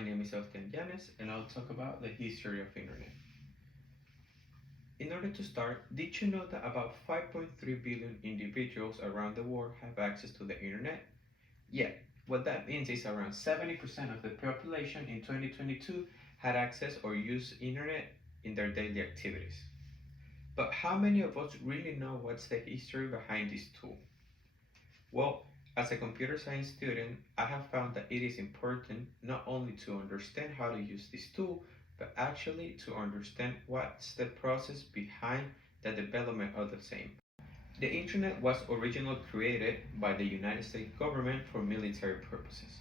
my name is Yanez, and I'll talk about the history of internet. In order to start, did you know that about 5.3 billion individuals around the world have access to the internet? Yeah, what that means is around 70% of the population in 2022 had access or used internet in their daily activities. But how many of us really know what's the history behind this tool? Well, as a computer science student, I have found that it is important not only to understand how to use this tool, but actually to understand what's the process behind the development of the same. The internet was originally created by the United States government for military purposes.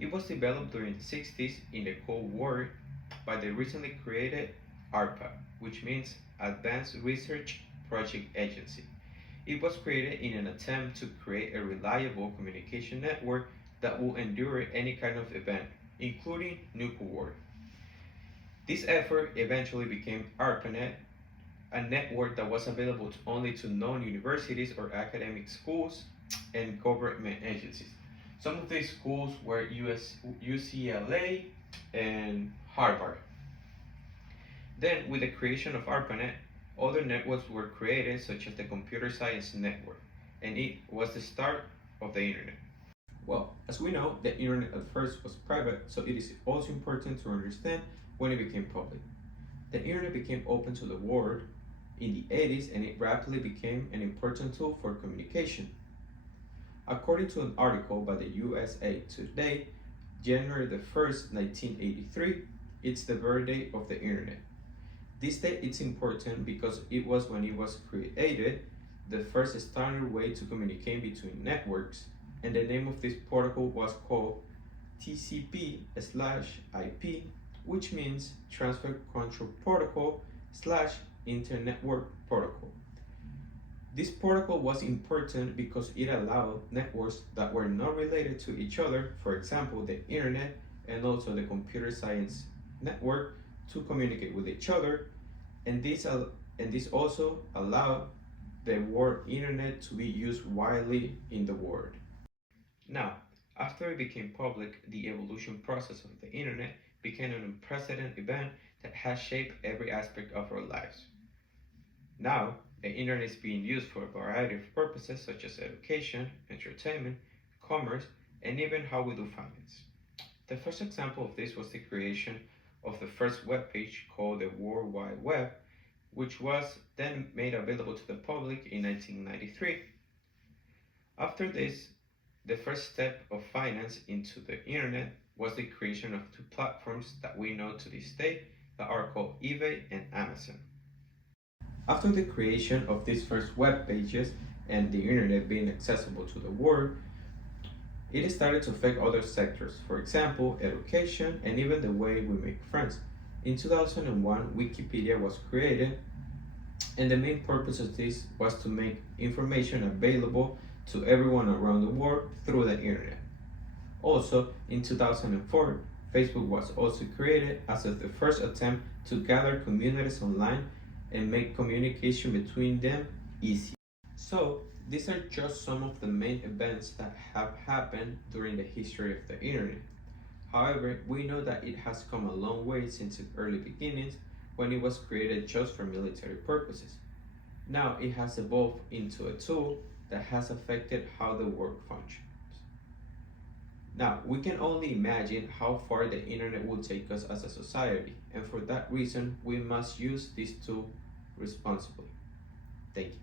It was developed during the 60s in the Cold War by the recently created ARPA, which means Advanced Research Project Agency. It was created in an attempt to create a reliable communication network that will endure any kind of event, including nuclear war. This effort eventually became ARPANET, a network that was available only to known universities or academic schools and government agencies. Some of these schools were UCLA and Harvard. Then, with the creation of ARPANET, other networks were created, such as the Computer Science Network, and it was the start of the internet. Well, as we know, the internet at first was private, so it is also important to understand when it became public. The internet became open to the world in the 80s, and it rapidly became an important tool for communication. According to an article by the USA Today, January the 1st, 1983, it's the birthday of the internet. This date is important because it was when it was created, the first standard way to communicate between networks, and the name of this protocol was called TCP/IP, which means Transfer Control Protocol/Internet Network Protocol. This protocol was important because it allowed networks that were not related to each other, for example, the internet and also the computer science network, to communicate with each other, and this also allowed the word internet to be used widely in the world. Now, after it became public, the evolution process of the internet became an unprecedented event that has shaped every aspect of our lives. Now, the internet is being used for a variety of purposes such as education, entertainment, commerce, and even how we do finance. The first example of this was the creation of the first web page called the World Wide Web, which was then made available to the public in 1993. After this, the first step of finance into the internet was the creation of two platforms that we know to this day that are called eBay and Amazon. After the creation of these first web pages and the internet being accessible to the world, it started to affect other sectors, for example, education and even the way we make friends. In 2001, Wikipedia was created, and the main purpose of this was to make information available to everyone around the world through the internet. Also, in 2004, Facebook was also created as the first attempt to gather communities online and make communication between them easy. So, these are just some of the main events that have happened during the history of the internet. However, we know that it has come a long way since its early beginnings when it was created just for military purposes. Now it has evolved into a tool that has affected how the world functions. Now, we can only imagine how far the internet will take us as a society, and for that reason, we must use this tool responsibly. Thank you.